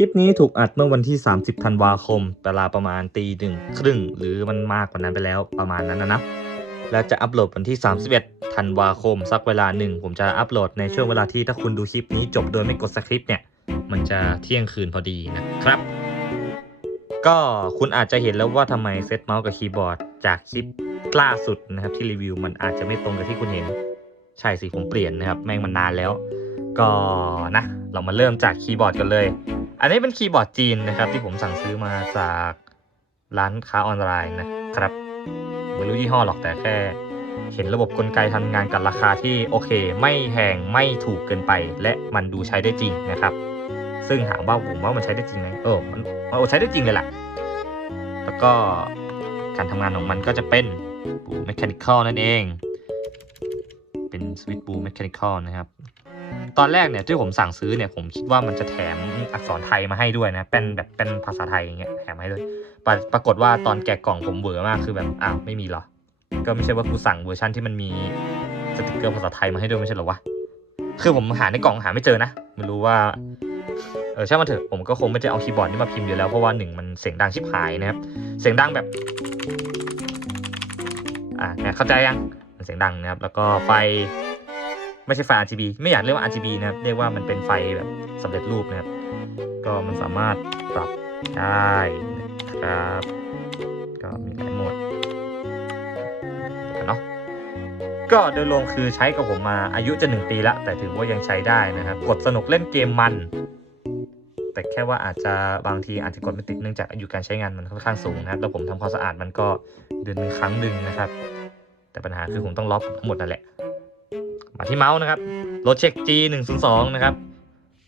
คลิปนี้ถูกอัดเมื่อวันที่ 30 ธันวาคมเวลาประมาณตีหนึ่งครึ่ง หรือมันมากกว่านั้นไปแล้วประมาณนั้นนะนะแล้วจะอัปโหลดวันที่ 31 ธันวาคม สักเวลาหนึ่ง ผมจะอัปโหลดในช่วงเวลาที่ถ้าคุณดูคลิปนี้จบโดยไม่กดสคริปต์เนี่ย มันจะเที่ยงคืนพอดีนะครับ ก็คุณอาจจะเห็นแล้วว่าทำไมเซตเมาส์กับคีย์บอร์ดจากคลิปล่าสุดนะครับที่รีวิวมันอาจจะไม่ตรงกับที่คุณเห็น ใช่สิผมเปลี่ยนนะครับ แม่งมันนานแล้ว ก็นะ เรามาเริ่มจากคีย์บอร์ดกันเลย อันนี้เป็นคีย์บอร์ดจีนนะครับที่ผมสั่งซื้อมาจากร้านค้าออนไลน์นะครับไม่รู้ยี่ห้อหรอกแต่แค่ เห็นระบบกลไกทำงานกับราคาที่โอเค ไม่แพงไม่ถูกเกินไป และมันดูใช้ได้จริงนะครับ ซึ่งถามว่าผมว่ามันใช้ได้จริงไหมเออมันมันใช้ได้จริงเลยแหละแล้วก็การทำงานของมันก็จะเป็นบูเมคานิคอลนั่นเอง เป็นสวิตช์บูเมคานิคอลนะครับ ตอนแรกเนี่ยที่ผมสั่งซื้อเนี่ยผมคิดว่ามันจะแถมอักษรไทยมาให้ด้วยนะ เป็นแบบเป็นภาษาไทยอย่างเงี้ยแถมให้ด้วยปราปรากฏว่าตอนแกะกล่องผมเวอร์มากคือแบบอ้าวไม่มีหรอ ก็ไม่ใช่ว่ากูสั่งเวอร์ชันที่มันมีสติกเกอร์ภาษาไทยมาให้ด้วยไม่ใช่หรอวะคือผมหาในกล่องหาไม่เจอนะไม่รู้ว่าเออช่างมันเถอะผมก็คงไม่จะเอาคีย์บอร์ดนี่มาพิมพ์อยู่แล้วเพราะว่าหนึ่งมันเสียงดังชิบหายนะครับเสียงดังแบบอ่าเนี่ยเข้าใจยังมันเสียงดังนะครับ แล้วก็ไฟ ไม่ใช่ไฟ RGB ไม่อยากเรียกว่า RGB นะครับ เรียกว่ามันเป็นไฟแบบสำเร็จรูปนะครับ ก็มันสามารถปรับได้นะครับ ก็มีหลายโหมดเนาะก็โดยรวมคือใช้กับผมมาอายุจะหนึ่งปีละ แต่ถือว่ายังใช้ได้นะครับ กดสนุกเล่นเกมมัน แต่แค่ว่าอาจจะบางทีอาจจะกดไม่ติดเนื่องจากอายุการใช้งานมันค่อนข้างสูงนะครับ แล้วผมทำความสะอาดมันก็เดือนหนึ่งครั้งหนึ่งนะครับ แต่ปัญหาคือผมต้องล็อกทั้งหมดนั่นแหละ มาที่เมาส์นะครับรถเช็ค G 1 0 2นะครับ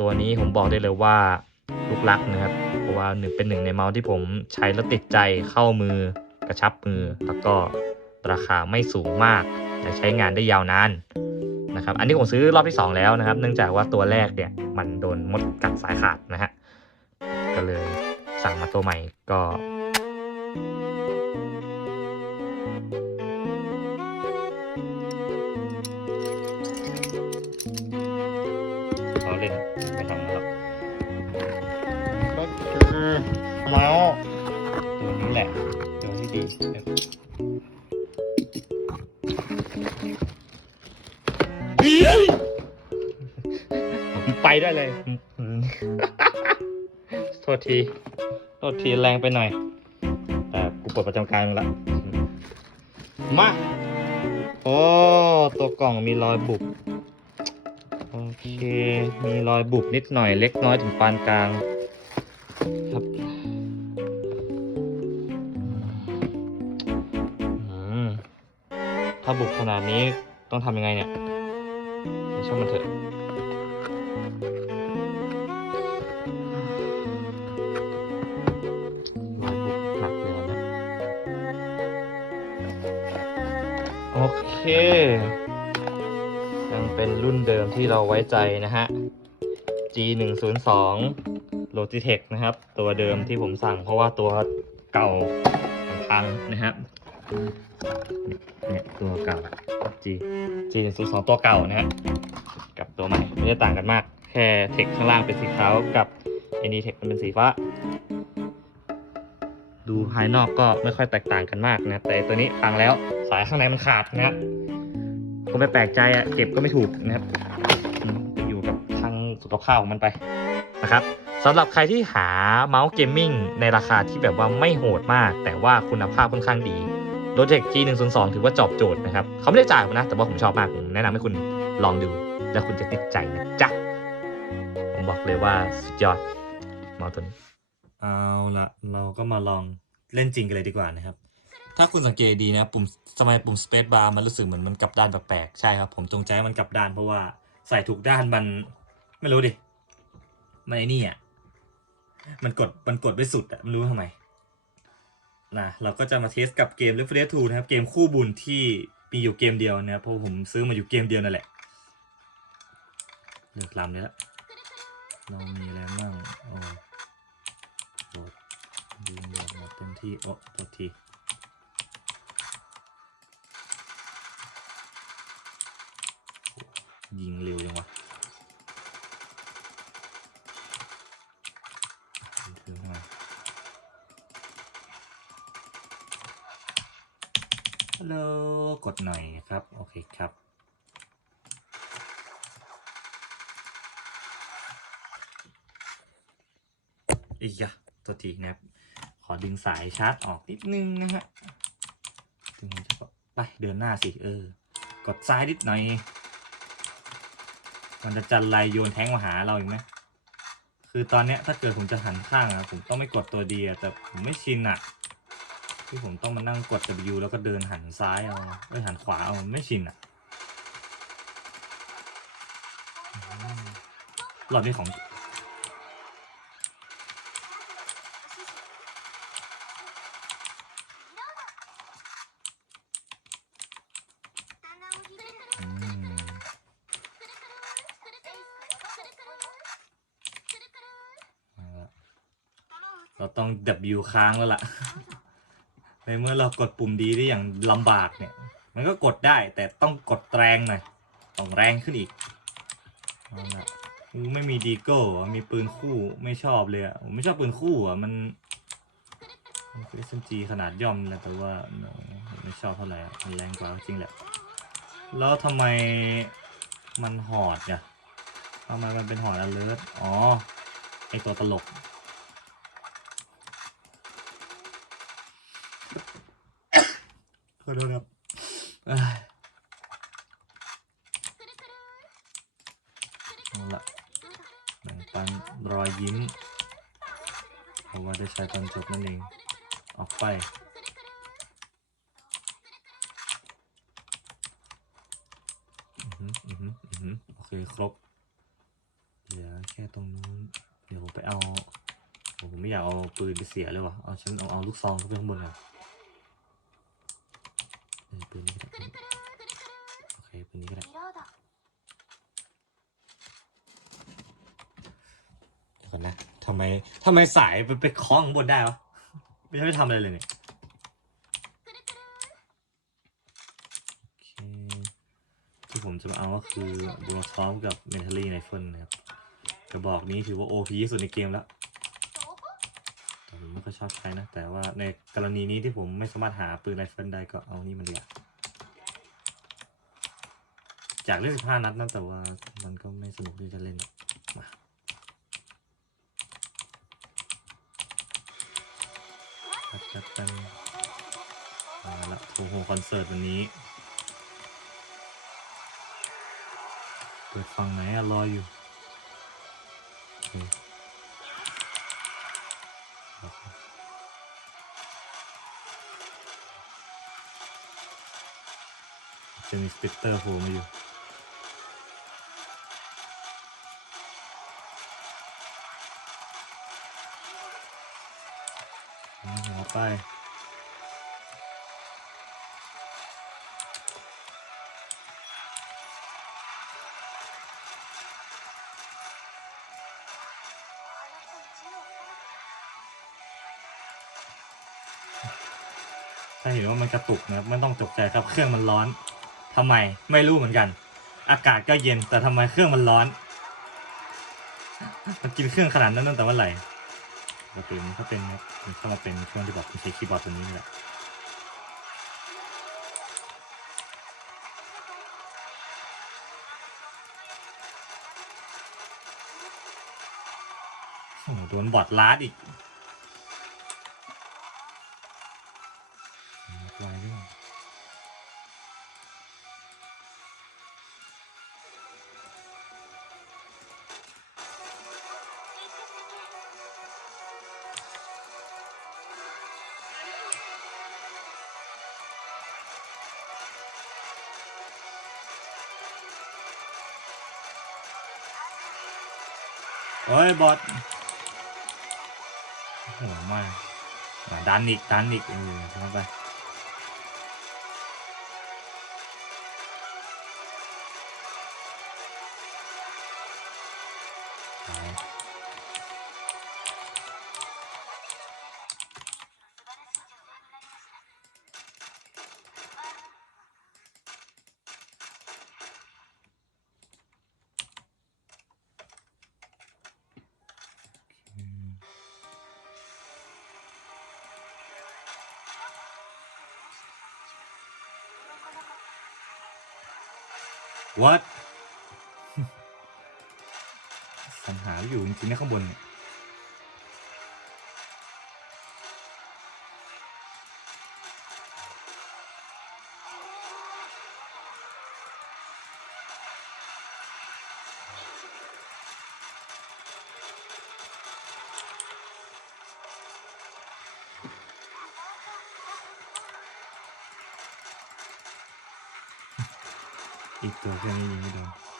ตัวนี้ผมบอกได้เลยว่าลูกรักนะครับ เพราะว่าหนึ่งเป็นหนึ่งในเมาส์ที่ผมใช้แล้วติดใจเข้ามือกระชับมือ แล้วก็ราคาไม่สูงมากและใช้งานได้ยาวนานนะครับ อันนี้ผมซื้อรอบที่ 2 แล้วนะครับ เนื่องจากว่าตัวแรกเนี่ยมันโดนมดกัดสายขาดนะฮะ ก็เลยสั่งมาตัวใหม่ก็ ไปได้เลย โทษที โทษทีแรงไปหน่อย แต่กูเปิดประจำการมึงละ มา โอ้ ตัวกล่องมีรอยบุบ โอเค มีรอยบุบนิดหน่อยเล็กน้อยถึงปานกลางาบุบขนาดนี้ต้องทำยังไงเนี่ยช่างมันเถอะรอยบุบหนักเลยนะโอเค ยังเป็นรุ่นเดิมที่เราไว้ใจนะฮะ G 1 0 2 Logitech นะครับ ตัวเดิมที่ผมสั่งเพราะว่าตัวเก่าพังนะครับ เนี่ยตัวเก่า G G 1 0 2ตัวเก่านะฮะกับตัวใหม่ไม่ได้ต่างกันมาก แค่เทคข้างล่างเป็นสีขาวกับ a n y t e c h มันเป็นสีฟ้า ดูภายนอกก็ไม่ค่อยแตกต่างกันมากนะ แต่ตัวนี้พังแล้วสายข้างในมันขาดนะครับผมไม่แปลกใจอะเก็บก็ไม่ถูกนะครับอืมจะอยู่กับทางสุขภาพของมันไปนะครับสำหรับใครที่หาเมาส์เกมมิ่งในราคาที่แบบว่าไม่โหดมาก แต่ว่าคุณภาพค่อนข้างดี Logitech G 1 0 2ถือว่าจอบโจทย์นะครับ เขาไม่ได้จ่ายผมนะ แต่ว่าผมชอบมาก ผมแนะนำให้คุณลองดู แล้วคุณจะติดใจนะจ๊ะ ผมบอกเลยว่าสุดยอดมาส์ตัวนี้เอาละเราก็มาลองเล่นจริงกันเลยดีกว่านะครับ ถ้าคุณสังเกตดีนะปุ่มทำไมปุ่ม space bar มันรู้สึกเหมือนมันกลับด้านแปลกๆ ใช่ครับ ผมจงใจมันกลับด้านเพราะว่าใส่ถูกด้านมันไม่รู้ดิ มันไอ้นี่อะ มันกดมันกดไม่สุดอะไม่รู้ทำไม นะเราก็จะมาเทสกับเกม r e f r e s 2นะครับ เกมคู่บุญที่มีอยู่เกมเดียวนะครับเพราะผมซื้อมาอยู่เกมเดียวนั่นแหละเลือกลำเลยละเรามีอะไรบ้างอ๋อโหลดดูโหลดโหลดเต็มที่โอ้โทษทียิงเร็วยังวะ ฮัลโหลกดหน่อยครับ โอเคครับ อีกอะตัวทีนะครับ ขอดึงสายชาร์จออกนิดนึงนะฮะดึงจะไปเดินหน้าสิเออ กดซ้ายนิดหน่อย มันจะจันไรโยนแท้งมาหาเราอีกไหมคือตอนเนี้ยถ้าเกิดผมจะหันข้างอะผมต้องไม่กดตัวดีอะแต่ผมไม่ชินอะ ที่ผมต้องมานั่งกด W แล้วก็เดินหันซ้ายเอาเอ้ยหันขวาเอาไม่ชินอะอืมรอบนี้ของเอาละเราต้อง W ค้างแล้วล่ะ ในเมื่อเรากดปุ่มดีได้อย่างลำบากเนี่ย มันก็กดได้แต่ต้องกดแรงหน่อยต้องแรงขึ้นอีกเอาละไม่มีดีโก้มีปืนคู่ไม่ชอบเลยอะผมไม่ชอบปืนคู่อะมันมันคือ SMG ขนาดย่อมแหละแต่ว่าไม่ชอบเท่าไหร่มันแรงกว่าจริงแหละ แล้วทำไมมันหอดเนี่ยทำไมมันเป็นหอดอเลิร์อ๋อไอตัวตลก ขอโทษครับเอ้ยเอาละแบ่งปันรอยยิ้มเพราะว่าได้ใช้ตอนจบนั่นเอง ออกไป อือหืออือหืออือหือโอเคครบ เหลือแค่ตรงนู้น เดี๋ยวผมไปเอา ผมไม่อยากเอาปืนไปเสียเลยวะเอาฉันเอาเอาลูกซองเข้าไปข้างบนก่อน ปืนนี้ก็ได้โอเคปืนนี้ก็ได้เดี๋ยวก่อนนะทำไมทำไมสายไปไปคล้องบนได้วะไม่ได้ไปทำอะไรเลยเนี่ยที่ผมจะมาเอาก็คือบัวซ้อมกับเมนเทลลี่ไนเฟิลนะครับกระบอกนี้ถือว่า OP ที่สุดในเกมแล้วแต่ผมไม่ค่อยชอบใช้นะ แต่ว่าในกรณีนี้ที่ผมไม่สามารถหาปืนไรเฟิลได้ก็เอานี่มันดีกว่าจากเล่น15นัดนะแต่ว่ามันก็ไม่สนุกที่จะเล่นมาจัดจัดกันเอาละโอ้โหคอนเสิร์ตวันนี้ เปิดฟังไหนอะรออยู่โอเคครับจะมีสปิตเตอร์โผล่มาอยู่ อืมเอาไปถ้าเห็นว่ามันกระตุกนะครับไม่ต้องตกใจครับเครื่องมันร้อนทำไมไม่รู้เหมือนกัน อากาศก็เย็นแต่ทำไมเครื่องมันร้อน มันกินเครื่องขนาดนั้นตั้งแต่เมื่อไหร่ ปกติมันก็เป็นมันก็มาเป็นเครื่องที่แบบมันใช้คีย์บอร์ดตัวนี้นี่แหละโอ้โหโดนบอดลาดอีก เฮ้ยบอทโอ้โหมามาดันอีกดันอีกเออเข้าไป what สัญหาอยู่จริงๆนะข้างบนเนี่ย อีกตัวแค่นี้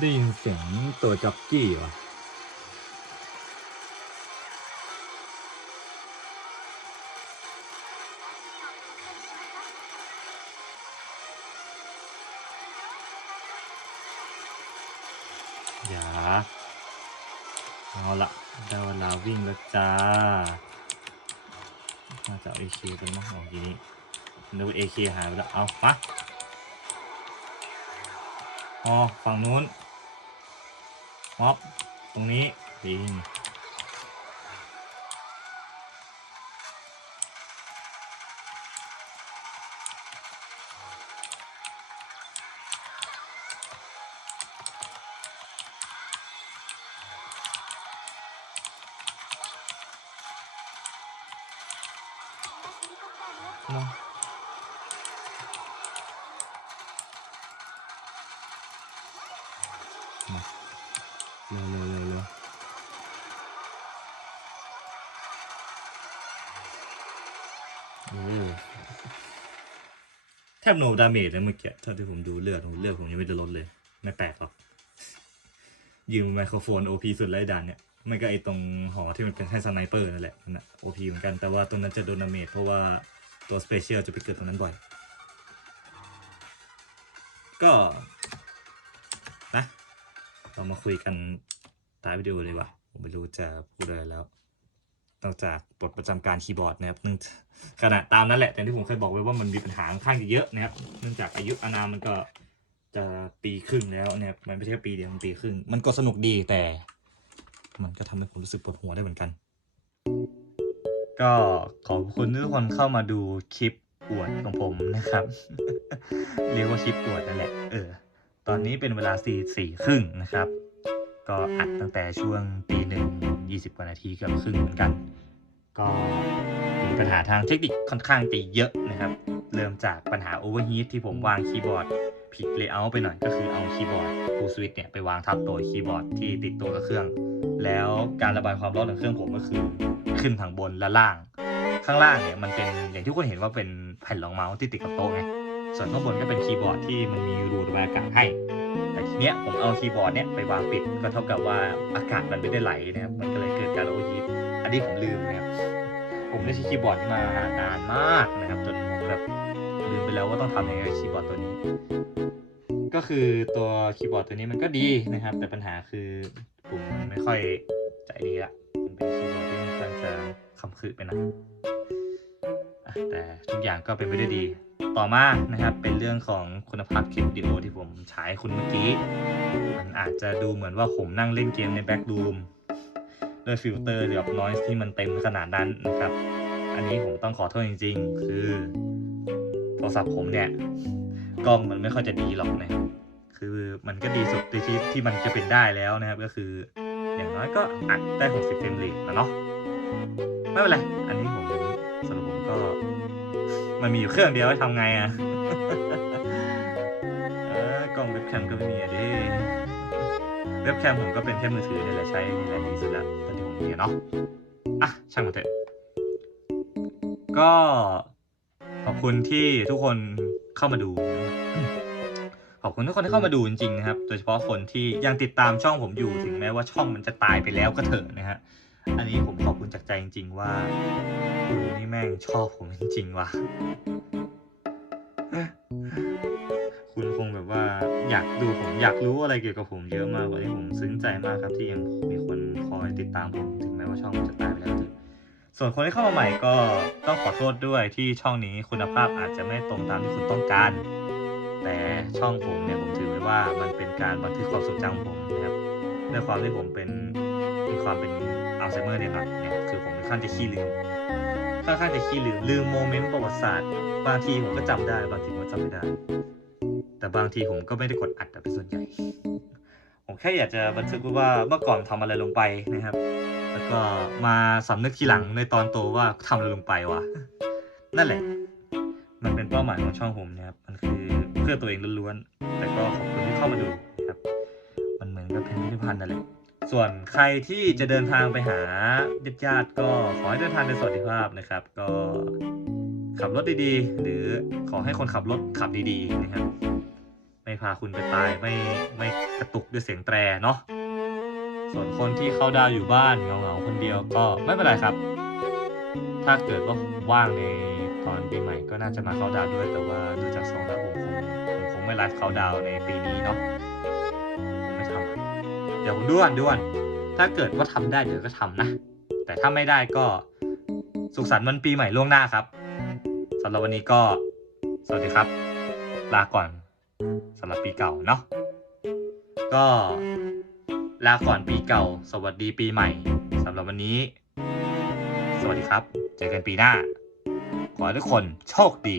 ได้ยินเสียงตัวจ็อกกี้วะอย่าเอาละได้เวลาวิ่งแล้วจ้ามาจะเอเอคกันมั้งเอาทีนี้นึกว่าเอเคหายไปแล้ว เอามาอ๋อฝั่งนู้น ม็อบตรงนี้ยิง เร็วเร็วเร็วเร็วโอ้แทบโนดาเมจเลยเมื่อกี้เท่าที่ผมดูเลือดผมเลือดผมยังไม่ได้ลดเลย ไม่แปลกหรอกยืมไมโครโฟน OP สุดไร้ด่านเนี่ยไม่ก็ไอตรงหอที่มันเป็นแท่สไนเปอร์นั่นแหละนั่นแหละ OP เหมือนกันแต่ว่าตรงนั้นจะโดนดาเมจเพราะว่าตัวสเปเชียลจะไปเกิดตรงนั้นบ่อย ก็ เรามาคุยกันท้ายวิดีโอเลยว่ะผมไม่รู้จะพูดอะไรแล้วนอกจากปลดประจำการคีย์บอร์ดนะครับเนื่องจากขณะตามนั้นแหละแต่ที่ผมเคยบอกไว้ว่ามันมีปัญหาค่อนข้างจะเยอะนะครับเนื่องจากอายุอานามมันก็จะปีครึ่งแล้วเนี่ยมันไม่ใช่ปีเดียวมันปีครึ่ง มันก็สนุกดีแต่ มันก็ทำให้ผมรู้สึกปวดหัวได้เหมือนกัน ก็ขอบคุณทุกคนเข้ามาดูคลิปอวดของผมนะครับ เรียกว่าคลิปอวดนั่นแหละ เออ ตอนนี้เป็นเวลาสี่สี่ครึ่งนะครับ ก็อัดตั้งแต่ช่วงตีหนึ่งยี่สิบกว่านาทีเกือบครึ่งเหมือนกัน ก็มีปัญหาทางเทคนิคค่อนข้างตีเยอะนะครับ เริ่มจากปัญหาโอเวอร์ฮีทที่ผมวางคีย์บอร์ดผิดเลเยอร์ไปหน่อยก็คือเอาคีย์บอร์ดฟูสวิตเนี่ยไปวางทับตัวคีย์บอร์ดที่ติดตัวกับเครื่อง แล้วการระบายความร้อนของเครื่องผมก็คือขึ้นทางบนและล่าง ข้างล่างเนี่ยมันเป็นอย่างที่ทุกคนเห็นว่าเป็นแผ่นรองเมาส์ที่ติดกับโต๊ะไง ส่วนข้างบนก็เป็นคีย์บอร์ดที่มันมีรูระบายอากาศให้ แต่ทีเนี้ยผมเอาคีย์บอร์ดเนี่ยไปวางปิดก็เท่ากับว่าอากาศมันไม่ได้ไหลนะครับ มันก็เลยเกิดการโอเวอร์ฮีทอันนี้ผมลืมนะครับ ผมได้ใช้คีย์บอร์ดนี้มานานมากนะครับ จนผมแบบลืมไปแล้วว่าต้องทำยังไงกับคีย์บอร์ดตัวนี้ ก็คือตัวคีย์บอร์ดตัวนี้มันก็ดีนะครับ แต่ปัญหาคือผมไม่ค่อยใจดีละมันเป็นคีย์บอร์ดที่ค่อนจะคำคืดไปหนะอะแต่ทุกอย่างก็เป็นไปได้ดี ต่อมานะครับเป็นเรื่องของคุณภาพคลิปวิดีโอที่ผมฉายให้คุณเมื่อกี้ มันอาจจะดูเหมือนว่าผมนั่งเล่นเกมในแบ็กรูมด้วยฟิลเตอร์หรือแบบนอยส์ที่มันเต็มขนาดนั้นนะครับ อันนี้ผมต้องขอโทษจริง ๆ คือโทรศัพท์ผมเนี่ยกล้องมันไม่ค่อยจะดีหรอกนะครับคือมันก็ดีสุดที่ที่มันจะเป็นได้แล้วนะครับ ก็คือ อย่างน้อยก็อัดได้ 60 เฟรมเรทนะเนาะไม่เป็นไร อันนี้ผมสรับผมก็ มันมีอยู่เครื่องเดียวให้ทำไงอะเออกล้องเว็บแคมก็ไม่มีอะดิเว็บแคมผมก็เป็นแค่มือถือนี่แหละใช้นี่แหละดีสุดละตอนที่ผมมีอะเนาะอะช่างมันเถอะก็ขอบคุณที่ทุกคนเข้ามาดู ขอบคุณทุกคนที่เข้ามาดูจริงๆนะครับ โดยเฉพาะคนที่ยังติดตามช่องผมอยู่ถึงแม้ว่าช่องมันจะตายไปแล้วก็เถอะนะฮะ อันนี้ผมขอบคุณจากใจจริง ๆ ว่าคุณนี่แม่งชอบผมจริงๆว่ะ คุณคงแบบว่าอยากดูผมอยากรู้อะไรเกี่ยวกับผมเยอะมากกว่าที่ผมซึ้งใจมากครับที่ยังมีคนคอยติดตามผมถึงแม้ว่าช่องมันจะตายไปแล้วเถอะส่วนคนที่เข้ามาใหม่ก็ต้องขอโทษด้วยที่ช่องนี้คุณภาพอาจจะไม่ตรงตามที่คุณต้องการ แต่ช่องผมเนี่ยผมถือไว้ว่ามันเป็นการบันทึกความทรงจำของผมนะครับด้วยความที่ผมเป็น มีความเป็นอัลไซเมอร์เนี่ยครับเนี่ยคือผมค่อนข้างจะขี้ลืมค่อนข้างจะขี้ลืมลืมโมเมนต์ประวัติศาสตร์ บางทีผมก็จำได้บางทีผมจำไม่ได้ แต่บางทีผมก็ไม่ได้กดอัดแบบเป็นส่วนใหญ่ ผมแค่อยากจะบันทึกว่าเมื่อก่อนทำอะไรลงไปนะครับ แล้วก็มาสำนึกทีหลังในตอนโตว่าทำอะไรลงไปวะนั่นแหละ มันเป็นเป้าหมายของช่องผมนะครับ มันคือเพื่อตัวเองล้วนๆแต่ก็ขอบคุณที่เข้ามาดูนะครับ มันเหมือนกับเป็นพิพิธภัณฑ์นั่นแหละ ส่วนใครที่จะเดินทางไปหาญาติๆก็ขอให้เดินทางโดยสวัสดิภาพนะครับ ก็ขับรถดีๆ หรือขอให้คนขับรถขับดีๆนะครับ ไม่พาคุณไปตายไม่ไม่กระตุกด้วยเสียงแตรเนาะส่วนคนที่เข้าดาวอยู่บ้านเหงาๆคนเดียวก็ไม่เป็นไรครับ ถ้าเกิดว่าว่างในตอนปีใหม่ก็น่าจะมาเข้าดาวด้วยแต่ว่าดูจากทรงแล้วผมคงผมคงไม่ไลฟ์เข้าดาวในปีนี้เนาะ เดี๋ยวผมด้วนด้วนถ้าเกิดว่าทำได้เดี๋ยวก็ทำนะ แต่ถ้าไม่ได้ก็สุขสันต์วันปีใหม่ล่วงหน้าครับสำหรับวันนี้ก็สวัสดีครับ ลาก่อนสำหรับปีเก่าเนาะก็ลาก่อนปีเก่า สวัสดีปีใหม่สำหรับวันนี้ สวัสดีครับ เจอกันปีหน้า ขอให้ทุกคนโชคดี